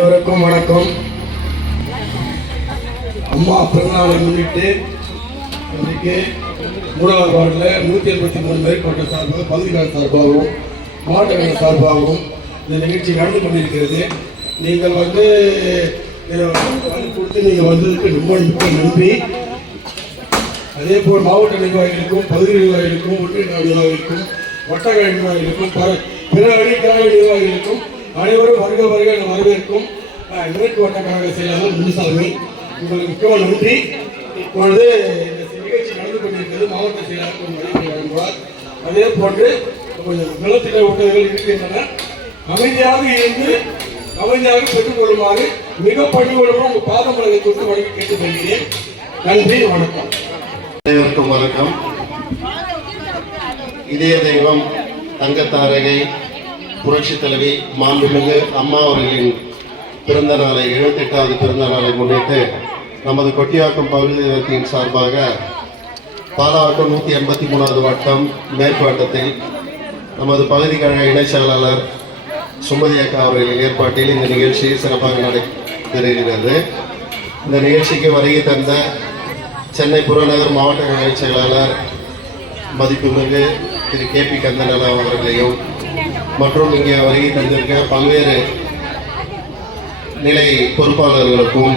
அனைவருக்கும் வணக்கம். அம்மா பிறந்தநாளை முன்னிட்டு இன்றைக்கு 3வது வார்டில் 183 மேற்பட்ட சார்பாக பகுதிக்கார சார்பாகவும் மாவட்ட சார்பாகவும் இந்த நிகழ்ச்சி நடந்து கொண்டிருக்கிறது. நீங்கள் கொடுத்து நீங்கள் வந்ததுக்கு ரொம்ப மிக்க நன்றி. அதே போல் மாவட்ட நிர்வாகிகளுக்கும் பகுதி நிர்வாகிகளுக்கும் ஒன்றிய நிர்வாகிகளுக்கும் வட்டக்கழக நிர்வாகிகளுக்கும் பிற அணிக்கழக நிர்வாகிகளுக்கும் அனைவரும் வருக வருக என வரவேற்கும் மேற்கு வட்டக்கழக செயலாளர் முனுசாமி, உங்களுக்கு மிக்க நன்றி. இப்பொழுது இந்த நிகழ்ச்சி நடந்து கொண்டிருக்கிறது. மாவட்ட செயலாளர் கொஞ்சம் வழங்குவார். அதே போன்று கொஞ்சம் நிலத்தில ஊட்டங்கள் இருக்கின்றன. அமைதியாக இருந்து அமைதியாக பெற்றுக்கொள்ளுமாறு மிக பணிவுடன் உங்கள் பாதமலரை கொண்டு வழங்கி கேட்டுக்கொள்கிறேன். நன்றி, வணக்கம். அனைவருக்கும் வணக்கம். இதய தெய்வம் தங்கத்தாரகை புரட்சி தலைவி மாண்புமிகு அம்மா அவர்களின் பிறந்த நாளை 78வது பிறந்த நாளை முன்னிட்டு நமது கொட்டியாக்கம் பகுதியின் சார்பாக பாலாவட்டம் 183வது வட்டம் மேற்கு வட்டத்தில் நமது பகுதி கழக இணை செயலாளர் சுமதி அக்கா அவர்களின் ஏற்பாட்டில் இந்த நிகழ்ச்சி சிறப்பாக நடைபெறுகிறது. இந்த நிகழ்ச்சிக்கு வருகை தந்த சென்னை புறநகர் மாவட்ட கழக செயலாளர் மதிப்புமிகு திரு KP கந்தன் அவர்களையும் மற்றும் இங்கே வருகை தந்திருக்க பல்வேறு நிலை பொறுப்பாளர்களுக்கும்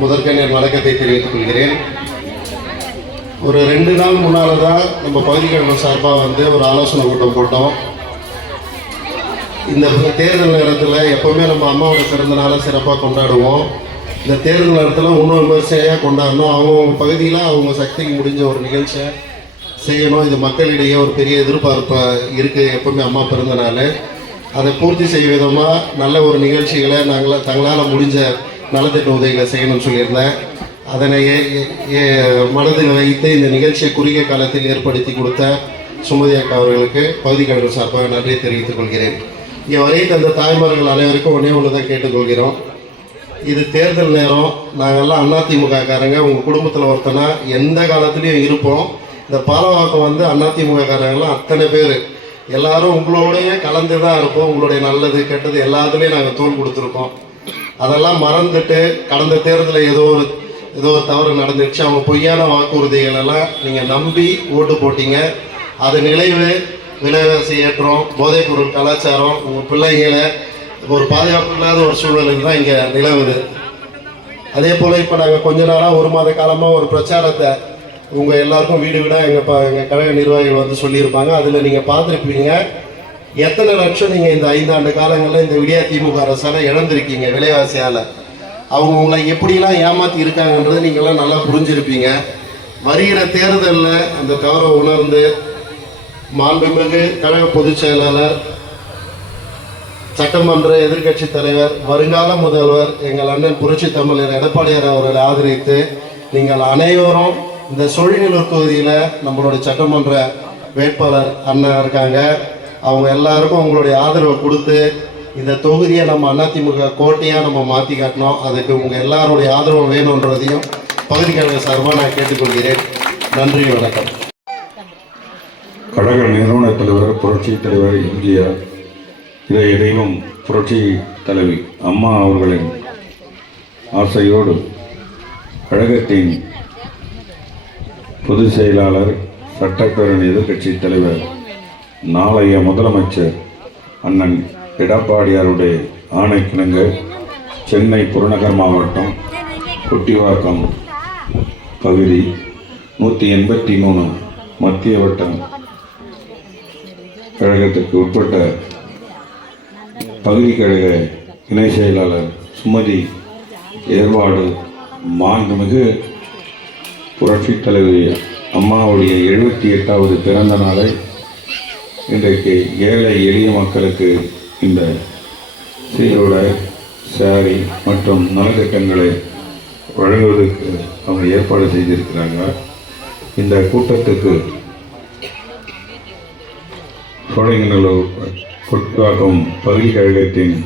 முதற்கண் வணக்கத்தை தெரிவித்துக் கொள்கிறேன். ஒரு 2 நாள் முன்னால் தான் நம்ம பகுதி கழகம் சார்பாக ஒரு ஆலோசனை கூட்டம் போட்டோம். இந்த தேர்தல் நேரத்தில் எப்போவுமே நம்ம அம்மாவோட பிறந்த நாளை சிறப்பாக கொண்டாடுவோம். இந்த தேர்தல் நேரத்தில் இன்னும் விமர்சையாக கொண்டாடணும். அவங்கவுங்க பகுதியில் அவங்க சக்திக்கு முடிஞ்ச ஒரு நிகழ்ச்சியை செய்யணும். இது மக்களிடையே ஒரு பெரிய எதிர்பார்ப்பாக இருக்குது. எப்போவுமே அம்மா பிறந்தனால அதை பூர்த்தி செய்ய விதமாக நல்ல ஒரு நிகழ்ச்சிகளை தங்களால் முடிஞ்ச நலத்திட்ட உதவிகளை செய்யணும்னு சொல்லியிருந்தேன். அதனை மனதில் வைத்து இந்த நிகழ்ச்சியை குறுகிய காலத்தில் ஏற்படுத்தி கொடுத்த சுமதி அக்கா அவர்களுக்கு பகுதி கழக சார்பாக நன்றி தெரிவித்துக் கொள்கிறேன். இங்கே வரை தந்த தாய்மார்கள் அனைவருக்கும் ஒன்று தான் கேட்டுக்கொள்கிறோம். இது தேர்தல் நேரம். நாங்கள்லாம் அதிமுககாரங்க உங்கள் குடும்பத்தில் ஒருத்தனா எந்த காலத்துலேயும் இருப்போம். இந்த பாலவாக்கம் அதிமுககாரங்களாம் அத்தனை பேர் எல்லாரும் உங்களோடய கலந்து தான் இருப்போம். உங்களுடைய நல்லது கெட்டது எல்லாத்துலேயும் நாங்கள் தோல் கொடுத்துருக்கோம். அதெல்லாம் மறந்துட்டு கடந்த தேர்தலில் ஏதோ ஒரு தவறு நடந்துடுச்சு, அவங்க பொய்யான வாக்குறுதிகள் எல்லாம் நீங்கள் நம்பி ஓட்டு போட்டீங்க. அது நிலைவு விலைவாசி ஏற்றம், போதைப் பொருள் கலாச்சாரம், உங்கள் பிள்ளைங்களை ஒரு பாதுகாப்பு இல்லாத ஒரு சூழ்நிலை தான் இங்கே நிலவுது. அதே போல் இப்போ நாங்கள் கொஞ்ச நாளாக 1 மாத காலமாக ஒரு பிரச்சாரத்தை உங்கள் எல்லாருக்கும் வீடு வீடாக எங்கள் கழக நிர்வாகிகள் சொல்லியிருப்பாங்க. அதில் நீங்கள் பார்த்துருப்பீங்க எத்தனை லட்சம் நீங்கள் இந்த 5 ஆண்டு காலங்களில் இந்த விடியா திமுக அரசால் இழந்திருக்கீங்க விலைவாசியால். அவங்க உங்களை எப்படிலாம் ஏமாற்றி இருக்காங்கன்றது நீங்களாம் நல்லா புரிஞ்சிருப்பீங்க. வருகிற தேர்தலில் அந்த தவறை உணர்ந்து மாண்புமிகு கழக பொதுச் செயலாளர், சட்டமன்ற எதிர்கட்சி தலைவர், வருங்கால முதல்வர் எங்கள் அண்ணன் புரட்சி தமிழர் எடப்பாடியார் அவர்களை ஆதரித்து நீங்கள் அனைவரும் இந்த சோழிநல்லூர் தொகுதியில் நம்மளுடைய சட்டமன்ற வேட்பாளர் அண்ணன் இருக்காங்க, அவங்க எல்லாருக்கும் உங்களுடைய ஆதரவை கொடுத்து இந்த தொகுதியை நம்ம அதிமுக கோட்டையாக நம்ம மாற்றி காட்டணும். அதுக்கு உங்கள் எல்லாருடைய ஆதரவு வேணுன்றதையும் பகுதி கழக சார்பாக நான் கேட்டுக்கொள்கிறேன். நன்றி, வணக்கம். கழக நிறுவன தலைவர் புரட்சி தலைவர் எம்ஜிஆர், இதய தெய்வம் புரட்சி தலைவி அம்மா அவர்களின் ஆசையோடு கழகத்தின் பொதுச் செயலாளர், சட்டப்பேரவை எதிர்கட்சி தலைவர், நாளைய முதலமைச்சர் அண்ணன் எடப்பாடியாருடைய ஆணைக்கிணங்க சென்னை புறநகர் மாவட்டம் கொட்டிவாக்கம் பகுதி 183 மத்திய வட்டம் கழகத்திற்கு உட்பட்ட பகுதி கழக இணை செயலாளர் சுமதி ஏற்பாடு மாண்புமிகு புரட்சி தலைவி அம்மாவுடைய 78வது பிறந்த நாளை இன்றைக்கு ஏழை எளிய மக்களுக்கு இந்த சீருடை, சாரி மற்றும் நலத்திட்டங்களை வழங்குவதற்கு அவங்க ஏற்பாடு செய்திருக்கிறாங்க. இந்த கூட்டத்துக்கு சோழிங்கநல்லூர் கொட்காக்கம் பகுதி கழகத்தின்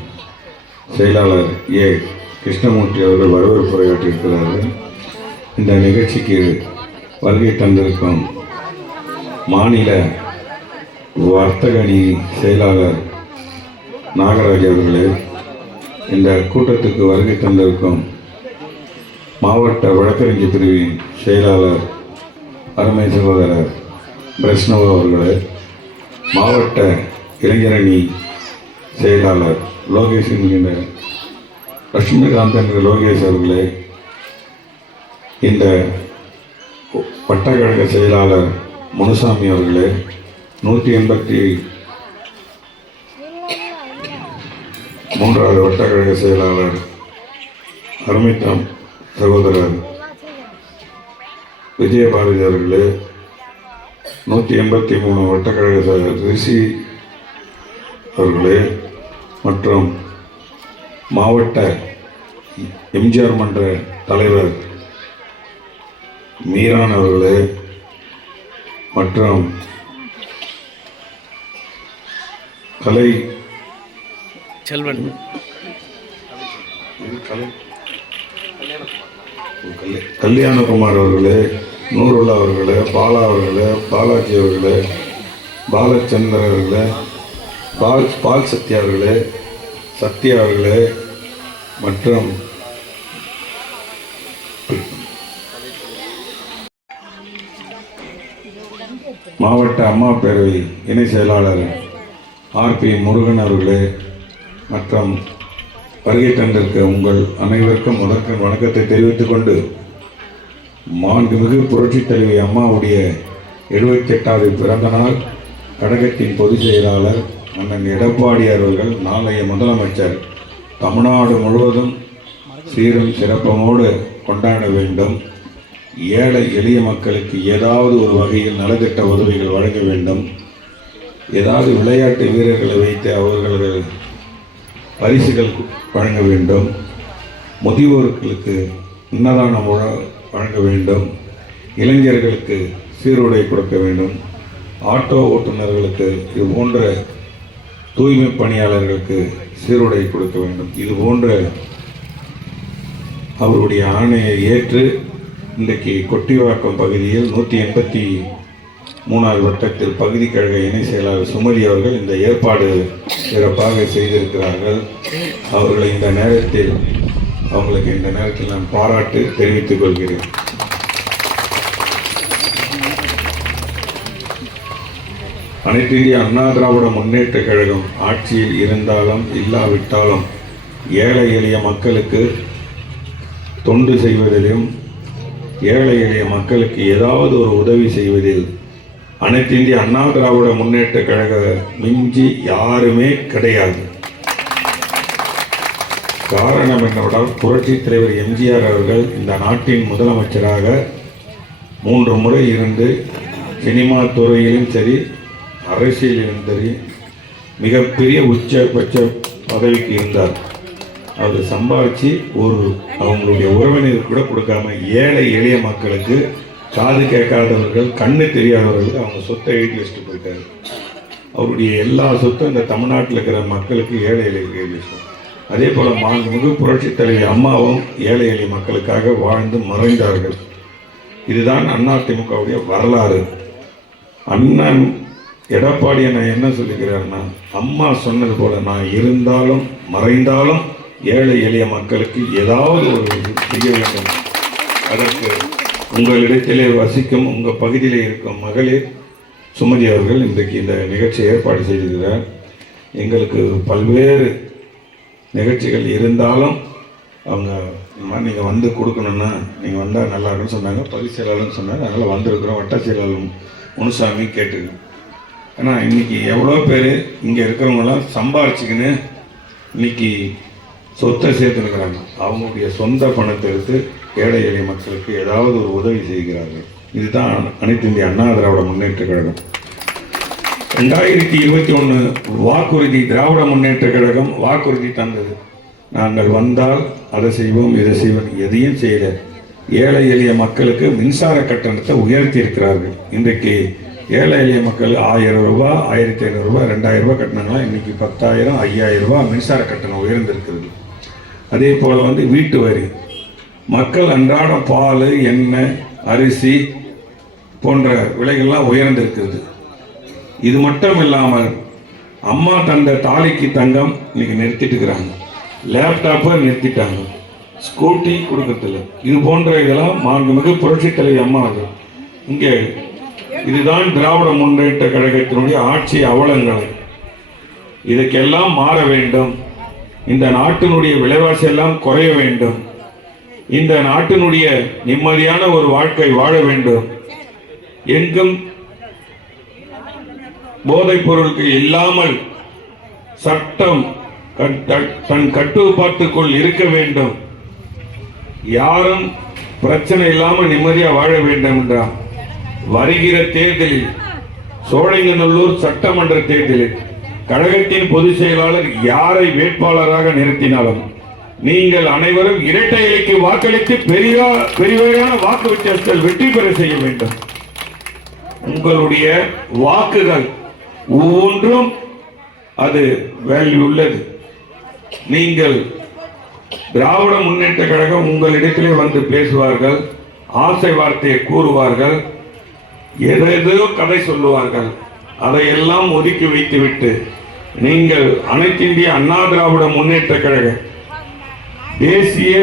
செயலாளர் கிருஷ்ணமூர்த்தி அவர்கள் வரவேற்புரையாற்றியிருக்கிறார்கள். இந்த நிகழ்ச்சிக்கு வருகை தந்திருக்கும் மாநில வர்த்தக அணி செயலாளர் நாகராஜ் அவர்களே, இந்த கூட்டத்துக்கு வருகை தந்திருக்கும் மாவட்ட வழக்கறிஞர் பிரிவின் செயலாளர் அருமை சகோதரர் பிரஷ்ணவ் அவர்களே, மாவட்ட இளைஞரணி செயலாளர் லோகேஷ் என்கின்ற லட்சுமிகாந்த் என்ற லோகேஷ் அவர்களே, இந்த வட்டக்கழக செயலாளர் முனுசாமி அவர்களே, 183வது வட்டக்கழக செயலாளர் அருமைத்தாம் சகோதரர் விஜயபாரதி அவர்களே, 183 வட்டக்கழக செயலர் ரிஷி அவர்களே மற்றும் மாவட்ட எம்ஜிஆர் மன்ற தலைவர் மீரான் அவர்களே மற்றும் கலை செல்வன் கல்யாணகுமார் அவர்களே, நூருல்லா அவர்களே, பாலா அவர்களே, பாலாஜி அவர்களே, பாலச்சந்தர் அவர்களே, பால் சத்யா அவர்களே, சத்யா அவர்களே மற்றும் மாவட்ட அம்மா பேரவை இணை செயலாளர் ஆர்பி முருகன் அவர்களே மற்றும் வருகை தந்திருக்க உங்கள் அனைவருக்கும் முதற்கண் வணக்கத்தை தெரிவித்துக் கொண்டு, மாண்புமிகு புரட்சித் தலைவி அம்மாவுடைய 78வது பிறந்த நாள் கழகத்தின் பொதுச் செயலாளர் அண்ணன் எடப்பாடியார் அவர்கள் நாளைய முதலமைச்சர் தமிழ்நாடு முழுவதும் சீரும் சிறப்பமோடு கொண்டாட வேண்டும். ஏழை எளிய மக்களுக்கு ஏதாவது ஒரு வகையில் நலத்திட்ட உதவிகள் வழங்க வேண்டும். ஏதாவது விளையாட்டு வீரர்களை வைத்து அவர்களது பரிசுகள் வழங்க வேண்டும். முதியோர்களுக்கு அன்னதானம் வழங்க வேண்டும். இளைஞர்களுக்கு சீருடை கொடுக்க வேண்டும். ஆட்டோ ஓட்டுநர்களுக்கு இது போன்ற தூய்மை பணியாளர்களுக்கு சீருடை கொடுக்க வேண்டும். இது போன்ற அவருடைய ஆணையை ஏற்று இன்றைக்கு கொட்டிவாக்கம் பகுதியில் 183வது வட்டத்தில் பகுதி கழக இணை செயலாளர் சுமதி அவர்கள் இந்த ஏற்பாடு சிறப்பாக செய்திருக்கிறார்கள். அவங்களுக்கு இந்த நேரத்தில் நான் பாராட்டு தெரிவித்துக் கொள்கிறேன். அனைத்து இந்திய அண்ணா திராவிட முன்னேற்ற கழகம் ஆட்சியில் இருந்தாலும் இல்லாவிட்டாலும் ஏழை எளிய மக்களுக்கு தொண்டு செய்வதிலும் ஏழை எளிய மக்களுக்கு ஏதாவது ஒரு உதவி செய்வதில் அனைத்து இந்திய அண்ணா திராவிட முன்னேற்ற கழக மிஞ்சி யாருமே கிடையாது. காரணம் என்னவென்றால் புரட்சித் தலைவர் எம்ஜிஆர் அவர்கள் இந்த நாட்டின் முதலமைச்சராக 3 முறை இருந்து சினிமா துறையிலும் சரி அரசியலிலும் சரி மிகப்பெரிய உச்சபட்ச பதவிக்கு இருந்தார். அவர் சம்பாதிச்சு அவங்களுடைய உறவினருக்கு கூட கொடுக்காம ஏழை எளிய மக்களுக்கு, காது கேட்காதவர்கள், கண்ணு தெரியாதவர்களுக்கு அவங்க சொத்தை எழுதி வச்சுட்டு போயிட்டார். அவருடைய எல்லா சொத்தும் இந்த தமிழ்நாட்டில் இருக்கிற மக்களுக்கு ஏழை எளிய எழுதி வச்சிட்டார். அதே போல் மாண்புமிகு புரட்சித் தலைவி அம்மாவும் ஏழை எளிய மக்களுக்காக வாழ்ந்து மறைந்தார்கள். இதுதான் அதிமுகவுடைய வரலாறு. அண்ணன் எடப்பாடி என்ன சொல்லுகிறார்னா, அம்மா சொன்னது போல நான் இருந்தாலும் மறைந்தாலும் ஏழை எளிய மக்களுக்கு ஏதாவது ஒரு செய்ய வேண்டும். அதற்கு உங்களிடத்திலே வசிக்கும் உங்கள் பகுதியில் இருக்கும் மகளிர் சுமதி அவர்கள் இன்றைக்கு இந்த நிகழ்ச்சியை ஏற்பாடு செய்திருக்கிறார். எங்களுக்கு பல்வேறு நிகழ்ச்சிகள் இருந்தாலும் அவங்க நீங்கள் வந்து கொடுக்கணுன்னா நீங்கள் வந்தால் நல்லா இருக்குன்னு சொன்னாங்க. பகுதி செயலாளர்னு சொன்னாங்க. அதனால் வந்திருக்கிறோம். வட்ட செயலாளர் முனுசாமி கேட்டுருக்கோம். ஆனால் இன்றைக்கி எவ்வளோ பேர் இங்கே இருக்கிறவங்களாம் சம்பாரிச்சிக்கின்னு இன்றைக்கி சொத்தை சேர்த்துருக்கிறாங்க. அவங்களுடைய சொந்த பணத்தை எடுத்து ஏழை எளிய மக்களுக்கு ஏதாவது ஒரு உதவி செய்கிறார்கள். இதுதான் அனைத்து இந்திய அண்ணா திராவிட முன்னேற்ற கழகம். 2021 வாக்குறுதி திராவிட முன்னேற்ற கழகம் வாக்குறுதி தந்தது. நாங்கள் வந்தால் அதை செய்வோம், இதை செய்வோம். எதையும் செய்யல. ஏழை எளிய மக்களுக்கு மின்சார கட்டணத்தை உயர்த்தி இருக்கிறார்கள். இன்றைக்கு ஏழை எளிய மக்கள் 1000 ரூபாய், 1500 ரூபாய், 2000 ரூபாய் கட்டினாங்களா இன்னைக்கு 10,000, 5000 ரூபாய் மின்சார கட்டணம் உயர்ந்திருக்கிறது. அதே போல் வீட்டு வரி, மக்கள் அன்றாடம் பால், எண்ணெய், அரிசி போன்ற விலைகள்லாம் உயர்ந்திருக்கிறது. இது மட்டும் இல்லாமல் அம்மா தந்த தாலிக்கு தங்கம் இன்னைக்கு நிறுத்திட்டு இருக்கிறாங்க. லேப்டாப்பை நிறுத்திட்டாங்க, ஸ்கூட்டி கொடுக்கறதில்ல. இது போன்ற இதெல்லாம் மாண்புமிகு புரட்சித் தலைவி அம்மா அவர்கள் இங்கே இதுதான் திராவிட முன்னேற்ற கழகத்தினுடைய ஆட்சி அவலங்கள். இதுக்கெல்லாம் மாற வேண்டும். இந்த நாட்டினுடைய விலைவாசி எல்லாம் குறைய வேண்டும். இந்த நாட்டினுடைய நிம்மதியான ஒரு வாழ்க்கை வாழ வேண்டும். எங்கும் போதைப் பொருளுக்கு இல்லாமல் சட்டம் தன் கட்டுப்பாட்டுக்குள் இருக்க வேண்டும். யாரும் பிரச்சனை இல்லாமல் நிம்மதியா வாழ வேண்டும் என்றார். வருகிற தேர்தலில் சோழிங்கநல்லூர் சட்டமன்ற தேர்தலில் கழகத்தின் பொதுச் செயலாளர் யாரை வேட்பாளராக நிறுத்தினாலும் நீங்கள் அனைவரும் இரட்டை இலைக்கு வாக்களித்து பெரியவரான வாக்கு வித்தியாசத்தில் வெற்றி பெற செய்ய வேண்டும். உங்களுடைய வாக்குகள் ஒவ்வொன்றும் அது வேல்யூ உள்ளது. நீங்கள் திராவிட முன்னேற்ற கழகம் உங்களிடத்திலே வந்து பேசுவார்கள், ஆசை வார்த்தையை கூறுவார்கள், ஏதேதோ கதை சொல்லுவார்கள். அதையெல்லாம் ஒதுக்கி வைத்துவிட்டு நீங்கள் அனைத்து இந்திய அண்ணா திராவிட முன்னேற்ற கழக தேசிய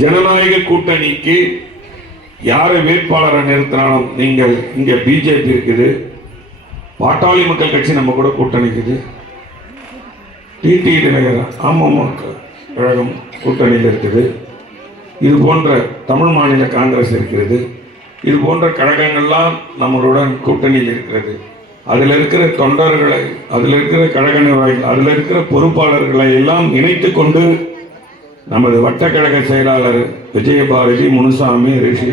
ஜனநாயக கூட்டணிக்கு யாரை வேட்பாளரை நிறுத்தினாலும் நீங்கள் இங்க பிஜேபி இருக்குது, பாட்டாளி மக்கள் கட்சி நம்ம கூட கூட்டணிக்குது, டிடி தினகரன் அமமுக கழகம் கூட்டணியில் இருக்குது, இது போன்ற தமிழ் மாநில காங்கிரஸ் இருக்கிறது, இது போன்ற கழகங்கள்லாம் நம்மளுடன் கூட்டணியில் இருக்கிறது. அதில் இருக்கிற தொண்டர்களை, அதில் இருக்கிற கழக நிர்வாகிகள், அதில் இருக்கிற பொறுப்பாளர்களை எல்லாம் இணைத்து கொண்டு நமது வட்டக்கழக செயலாளர் விஜயபாரதி, முனுசாமி, ரிஷி,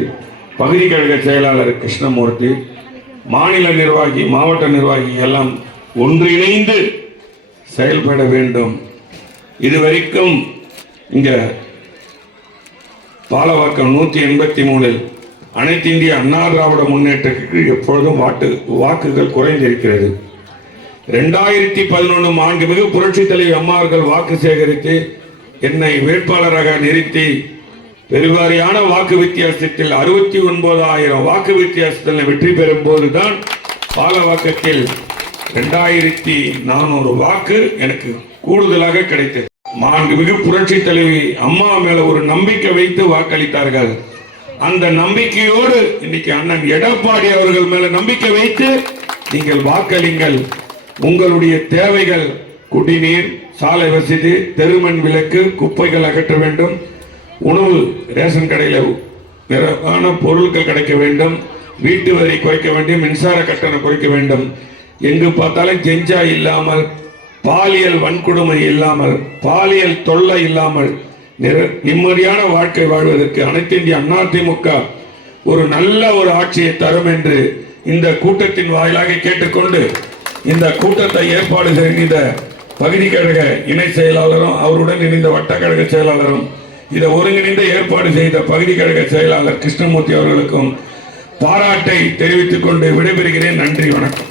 பகுதி கழக செயலாளர் கிருஷ்ணமூர்த்தி, மாநில நிர்வாகி, மாவட்ட நிர்வாகி எல்லாம் ஒன்றிணைந்து செயல்பட வேண்டும். இதுவரைக்கும் இங்க பாலவாக்கம் 183 அனைத்து இந்திய அண்ணா திராவிட முன்னேற்றத்துக்கு எப்பொழுதும் வாக்குகள் குறைந்திருக்கிறது. 2011 மாண்புமிகு புரட்சித் தலைவி அம்மாவர்கள் வாக்கு சேகரித்து என்னை வேட்பாளராக நிறுத்தி பெருவாரியான வாக்கு வித்தியாசத்தில் 69,000 வாக்கு வித்தியாசத்தில் வெற்றி பெறும் போதுதான் பாலவாக்கத்தில் 2,400 வாக்கு எனக்கு கூடுதலாக கிடைத்தது. மாண்புமிகு புரட்சித் தலைவி அம்மா மேல ஒரு நம்பிக்கை வைத்து வாக்களித்தார்கள். அந்த நம்பிக்கையோடு இன்னைக்கு அண்ணன் எடப்பாடி அவர்கள் மேல நம்பிக்கை வைத்து நீங்கள் வாக்களிங்கள். உங்களுடைய தேவைகள் குடிநீர், சாலை வசதி, தெருமண் விளக்கு, குப்பைகள் அகற்ற வேண்டும், உணவு ரேஷன் கடையில் நிறைவான பொருட்கள் கிடைக்க வேண்டும், வீட்டு வரி குறைக்க வேண்டும், மின்சார கட்டணம் குறைக்க வேண்டும். எங்கு பார்த்தாலும் கெஞ்சா இல்லாமல், பாலியல் வன்கொடுமை இல்லாமல், பாலியல் தொல்லை இல்லாமல் நிம்மதியான வாழ்க்கை வாழ்வதற்கு அனைத்து இந்திய அதிமுக ஒரு நல்ல ஒரு ஆட்சியை தரும் என்று இந்த கூட்டத்தின் வாயிலாக கேட்டுக்கொண்டு இந்த கூட்டத்தை ஏற்பாடு செய்த பகுதி கழக இணை செயலாளரும் அவருடன் இணைந்த வட்டக்கழக செயலாளரும் இதை ஒருங்கிணைந்த ஏற்பாடு செய்த பகுதி கழக செயலாளர் கிருஷ்ணமூர்த்தி அவர்களுக்கும் பாராட்டை தெரிவித்துக் கொண்டு விடைபெறுகிறேன். நன்றி, வணக்கம்.